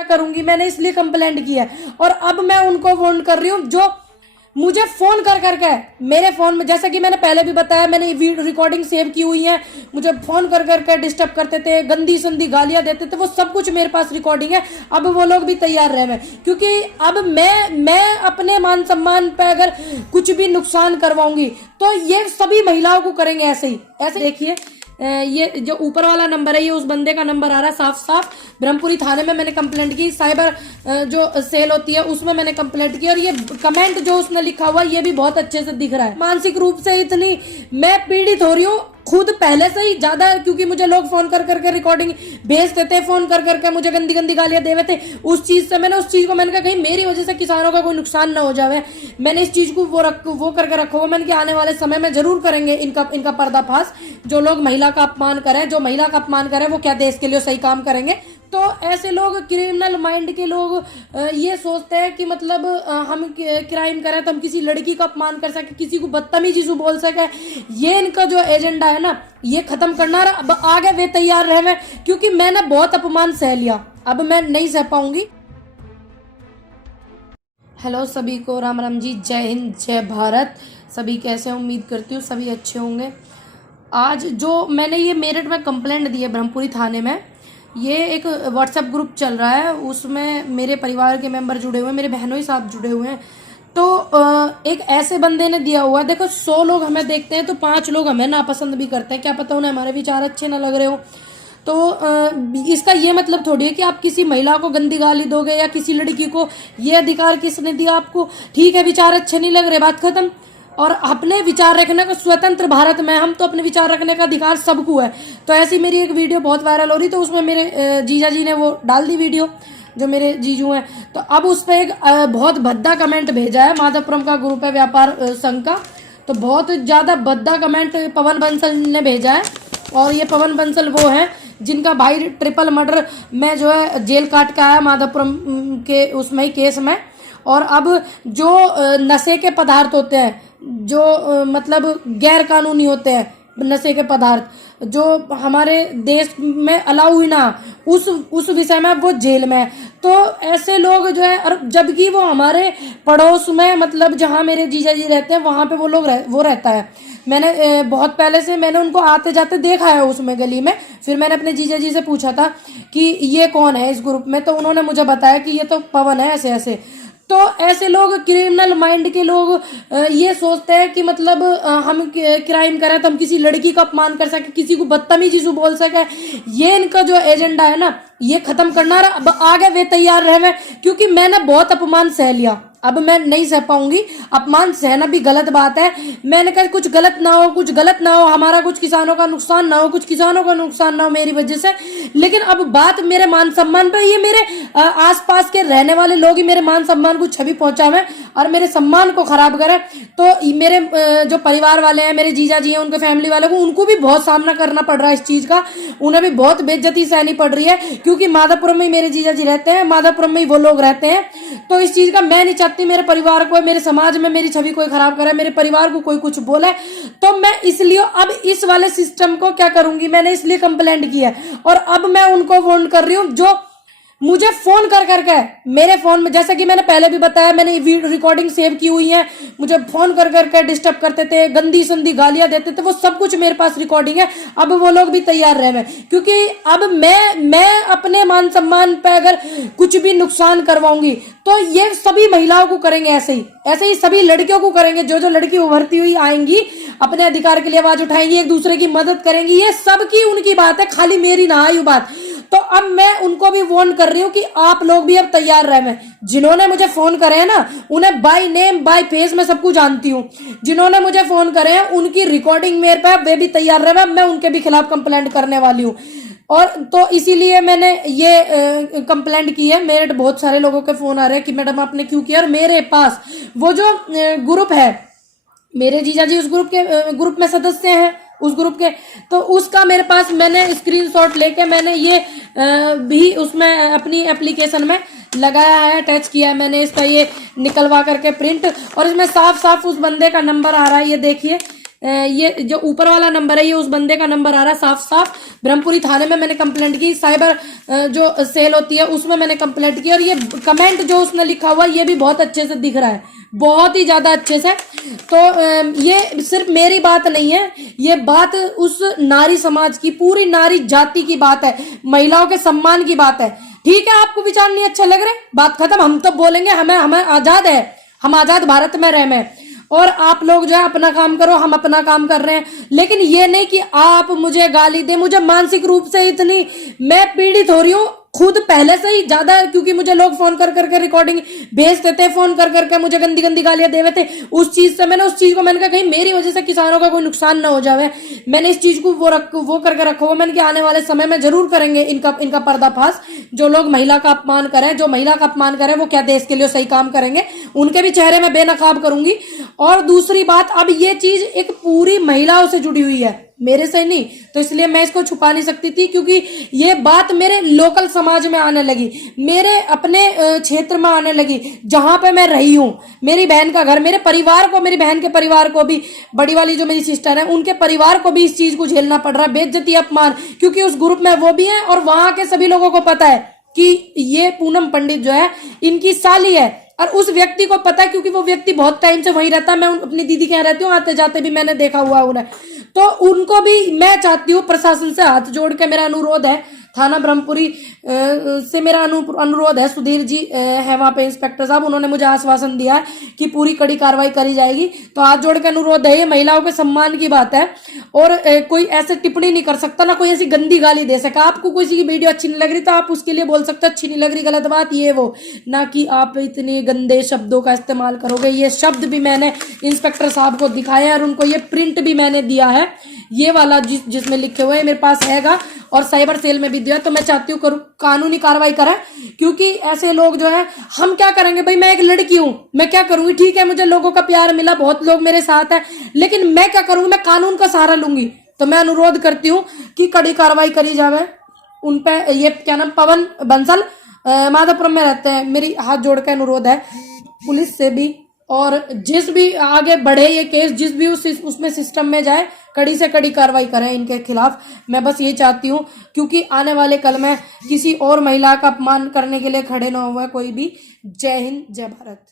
क्या करूंगी, मैंने इसलिए कंप्लेंट की है। और अब मैं उनको वार्न कर रही हूँ जो मुझे फोन कर करके मेरे फोन में, जैसा कि मैंने पहले भी बताया, मैंने रिकॉर्डिंग सेव की हुई है, मुझे फोन कर करके डिस्टर्ब करते थे, गंदी संदी गालियां देते थे, वो सब कुछ मेरे पास रिकॉर्डिंग है। अब वो लोग भी तैयार रहे हैं, क्योंकि अब मैं अपने मान सम्मान पे अगर कुछ भी नुकसान करवाऊंगी तो ये सभी महिलाओं को करेंगे ऐसे ही। ऐसे देखिए, ये जो ऊपर वाला नंबर है, ये उस बंदे का नंबर आ रहा है साफ साफ। ब्रह्मपुरी थाने में मैंने कंप्लेंट की, साइबर जो सेल होती है उसमें मैंने कंप्लेंट की। और ये कमेंट जो उसने लिखा हुआ ये भी बहुत अच्छे से दिख रहा है। मानसिक रूप से इतनी मैं पीड़ित हो रही हूँ खुद पहले से ही ज्यादा, क्योंकि मुझे लोग फोन कर करके रिकॉर्डिंग भेजते थे, फोन कर करके मुझे गंदी गंदी गालियां देवे थे। उस चीज से मैंने कहा कहीं मेरी वजह से किसानों का कोई नुकसान ना हो जाए। मैंने इस चीज को वो करके रखा हुआ। मैंने कि आने वाले समय में जरूर करेंगे इनका पर्दाफाश। जो लोग महिला का अपमान करें, जो महिला का अपमान करें, वो क्या देश के लिए सही काम करेंगे। तो ऐसे लोग, क्रिमिनल माइंड के लोग ये सोचते हैं कि मतलब हम क्राइम करें तो हम किसी लड़की का अपमान कर सके, किसी को बदतमीजी से बोल सके। ये इनका जो एजेंडा है ना, ये खत्म करना। अब आगे वे तैयार रहे, क्योंकि मैंने बहुत अपमान सह लिया, अब मैं नहीं सह पाऊंगी। हेलो सभी को, राम राम जी, जय हिंद, जय भारत। सभी कैसे, उम्मीद करती हूँ सभी अच्छे होंगे। आज जो मैंने ये मेरठ में कंप्लेंट दी है ब्रह्मपुरी थाने में, ये एक व्हाट्सएप ग्रुप चल रहा है, उसमें मेरे परिवार के मेंबर जुड़े हुए हैं, मेरे बहनों ही साथ जुड़े हुए हैं। तो एक ऐसे बंदे ने दिया हुआ, देखो 100 लोग हमें देखते हैं तो 5 लोग हमें नापसंद भी करते हैं, क्या पता उन्हें हमारे विचार अच्छे ना लग रहे हो। तो इसका ये मतलब थोड़ी है कि आप किसी महिला को गंदी गाली दोगे या किसी लड़की को। ये अधिकार किसने दिया आपको? ठीक है, विचार अच्छे नहीं लग रहे, बात खत्म। और अपने विचार रखने का स्वतंत्र भारत में हम तो अपने विचार रखने का अधिकार सबको है। तो ऐसी मेरी एक वीडियो बहुत वायरल हो रही, तो उसमें मेरे जीजा जी ने वो डाल दी वीडियो, जो मेरे जीजू हैं। तो अब उस पर एक बहुत भद्दा कमेंट भेजा है, माधवपुरम का ग्रुप है व्यापार संघ का। तो बहुत ज्यादा भद्दा कमेंट पवन बंसल ने भेजा है। और ये पवन बंसल वो है जिनका भाई ट्रिपल मर्डर में जो है जेल काट के आया माधवपुरम के उसमें ही केस में। और अब जो नशे के पदार्थ होते हैं, जो मतलब गैर कानूनी होते हैं नशे के पदार्थ, जो हमारे देश में अलाउ ही ना, उस विषय में वो जेल में है। तो ऐसे लोग जो है, और जबकि वो हमारे पड़ोस में, मतलब जहां मेरे जीजा जी रहते हैं वहां पे वो रहता है। मैंने बहुत पहले से मैंने उनको आते जाते देखा है उसमें गली में। फिर मैंने अपने जीजा जी से पूछा था कि ये कौन है इस ग्रुप में, तो उन्होंने मुझे बताया कि ये तो पवन है, ऐसे ऐसे। तो ऐसे लोग, क्रिमिनल माइंड के लोग ये सोचते हैं कि मतलब हम क्राइम करें तो हम किसी लड़की का अपमान कर सके, किसी को बदतमीजी से बोल सके। ये इनका जो एजेंडा है ना, ये खत्म करना। अब आगे वे तैयार रहे, क्योंकि मैंने बहुत अपमान सह लिया, अब मैं नहीं सह पाऊंगी। अपमान सहना भी गलत बात है। मैंने कहा कुछ गलत ना हो, कुछ गलत ना हो, हमारा कुछ किसानों का नुकसान ना हो, कुछ किसानों का नुकसान ना हो मेरी वजह से। लेकिन अब बात मेरे मान सम्मान पे, ये मेरे आसपास के रहने वाले लोग ही मेरे मान सम्मान को छवि पहुंचावे और मेरे सम्मान को खराब करे। तो मेरे जो परिवार वाले हैं, मेरे जीजा जी हैं, उनके फैमिली वाले को, उनको भी बहुत सामना करना पड़ रहा है इस चीज का। उन्हें भी बहुत बेइज्जती सहनी पड़ रही है, क्योंकि माधवपुरम में ही मेरे जीजा जी रहते हैं, माधवपुरम में ही वो लोग रहते हैं। तो इस चीज का मैं नहीं चाहती मेरे परिवार को, मेरे समाज में मेरी छवि कोई खराब करे, मेरे परिवार को कोई कुछ बोले। तो मैं इसलिए अब इस वाले सिस्टम को क्या करूंगी, मैंने इसलिए कंप्लेंट की है। और अब मैं उनको वार्न कर रही हूँ जो मुझे फोन कर करके मेरे फोन में, जैसा कि मैंने पहले भी बताया, मैंने रिकॉर्डिंग सेव की हुई है, मुझे फोन कर करके डिस्टर्ब करते थे, गंदी संदी गालियां देते थे, वो सब कुछ मेरे पास रिकॉर्डिंग है। अब वो लोग भी तैयार रहे, क्योंकि अब मैं अपने मान सम्मान पे अगर कुछ भी नुकसान करवाऊंगी तो ये सभी महिलाओं को करेंगे ऐसे ही सभी लड़कियों को करेंगे। जो लड़की उभरती हुई आएंगी, अपने अधिकार के लिए आवाज उठाएंगी, एक दूसरे की मदद करेंगी, ये सबकी उनकी बात है, खाली मेरी ना आई बात। तो अब मैं उनको भी वार्न कर रही हूँ कि आप लोग भी अब तैयार रहे। जिन्होंने मुझे फोन करे हैं ना, उन्हें बाय नेम बाय फेस मैं सबको जानती हूँ। जिन्होंने मुझे फोन करे हैं उनकी रिकॉर्डिंग मेरे पे, वे भी तैयार रहे, मैं उनके भी खिलाफ कंप्लेंट करने वाली हूँ। और तो इसीलिए मैंने ये कंप्लेंट की है। मेरे बहुत सारे लोगों के फोन आ रहे हैं कि मैडम आपने क्यों किया। और मेरे पास वो जो ग्रुप है, मेरे जीजा जी उस ग्रुप में सदस्य हैं, उस ग्रुप के, तो उसका मेरे पास मैंने स्क्रीनशॉट लेके मैंने ये भी उसमें अपनी एप्लीकेशन में लगाया है, अटैच किया है मैंने इसका ये निकलवा करके प्रिंट। और इसमें साफ साफ उस बंदे का नंबर आ रहा है, ये देखिए, ये जो ऊपर वाला नंबर है, ये उस बंदे का नंबर आ रहा है साफ साफ। ब्रह्मपुरी थाने में मैंने कंप्लेंट की, साइबर जो सेल होती है उसमें मैंने कंप्लेंट की, और ये कमेंट जो उसने लिखा हुआ ये भी बहुत अच्छे से दिख रहा है, बहुत ही ज्यादा अच्छे से। तो ये सिर्फ मेरी बात नहीं है, ये बात उस नारी समाज की, पूरी नारी जाति की बात है, महिलाओं के सम्मान की बात है। ठीक है, आपको विचार नहीं अच्छे लग रहे, बात खत्म, हम तो बोलेंगे, हमें आजाद है, हम आजाद भारत में रह में, और आप लोग जो है अपना काम करो, हम अपना काम कर रहे हैं। लेकिन ये नहीं कि आप मुझे गाली दे, मुझे मानसिक रूप से इतनी मैं पीड़ित हो रही हूँ खुद पहले से ही ज्यादा, क्योंकि मुझे लोग फोन कर करके रिकॉर्डिंग भेजते थे, फोन कर करके मुझे गंदी गंदी गालियां देवे थे। उस चीज से मैंने कहा कहीं मेरी वजह से किसानों का कोई नुकसान ना हो जाए। मैंने इस चीज को वो करके रखा हुआ, मैंने कि आने वाले समय में जरूर करेंगे इनका पर्दाफाश। जो लोग महिला का अपमान करें, जो महिला का अपमान करें, वो क्या देश के लिए सही काम करेंगे, उनके भी चेहरे में बेनकाब करूंगी। और दूसरी बात, अब ये चीज एक पूरी महिलाओं से जुड़ी हुई है, मेरे से नहीं, तो इसलिए मैं इसको छुपा नहीं सकती थी, क्योंकि ये बात मेरे लोकल समाज में आने लगी, मेरे अपने क्षेत्र में आने लगी, जहां पे मैं रही हूं। मेरी बहन का घर, मेरे परिवार को, मेरी बहन के परिवार को भी, बड़ी वाली जो मेरी सिस्टर है उनके परिवार को भी इस चीज को झेलना पड़ रहा है, बेइज्जती, अपमान, क्योंकि उस ग्रुप में वो भी है और वहां के सभी लोगों को पता है कि ये पूनम पंडित जो है इनकी साली है। और उस व्यक्ति को पता है, क्योंकि वो व्यक्ति बहुत टाइम से वहीं रहता है, मैं अपनी दीदी के यहाँ रहती हूँ, आते जाते भी मैंने देखा हुआ उन्हें। तो उनको भी मैं चाहती हूँ, प्रशासन से हाथ जोड़ के मेरा अनुरोध है, थाना ब्रह्मपुरी से मेरा अनुरोध है, सुधीर जी है वहां पे इंस्पेक्टर साहब, उन्होंने मुझे आश्वासन दिया है कि पूरी कड़ी कार्रवाई करी जाएगी। तो हाथ जोड़ के अनुरोध है, ये महिलाओं के सम्मान की बात है, और कोई ऐसे टिप्पणी नहीं कर सकता, ना कोई ऐसी गंदी गाली दे सका। आपको किसी की वीडियो अच्छी नहीं लग रही तो आप उसके लिए बोल सकते अच्छी नहीं लग रही, गलत बात ये वो, ना कि आप इतने गंदे शब्दों का इस्तेमाल करोगे। ये शब्द भी मैंने इंस्पेक्टर साहब को दिखाया और उनको ये प्रिंट भी मैंने दिया है, ये वाला जिसमें लिखे हुए मेरे पास हैगा, और साइबर सेल में भी दिया। तो मैं चाहती हूँ कानूनी कार्रवाई करें, क्योंकि ऐसे लोग जो है, हम क्या करेंगे भाई, मैं एक लड़की हूं, मैं क्या करूंगी, ठीक है मुझे लोगों का प्यार मिला, बहुत लोग मेरे साथ है, लेकिन मैं क्या करूंगी, मैं कानून का सहारा लूंगी। तो मैं अनुरोध करती हूँ कि कड़ी कार्रवाई करी जाए उन पे। ये क्या नाम, पवन बंसल माधोपुरम में रहते हैं, मेरी हाथ जोड़ के अनुरोध है पुलिस से भी, और जिस भी आगे बढ़े ये केस, जिस भी उसमें सिस्टम में जाए, कड़ी से कड़ी कार्रवाई करें इनके खिलाफ। मैं बस ये चाहती हूँ, क्योंकि आने वाले कल में किसी और महिला का अपमान करने के लिए खड़े ना हुआ कोई भी। जय हिंद, जय भारत।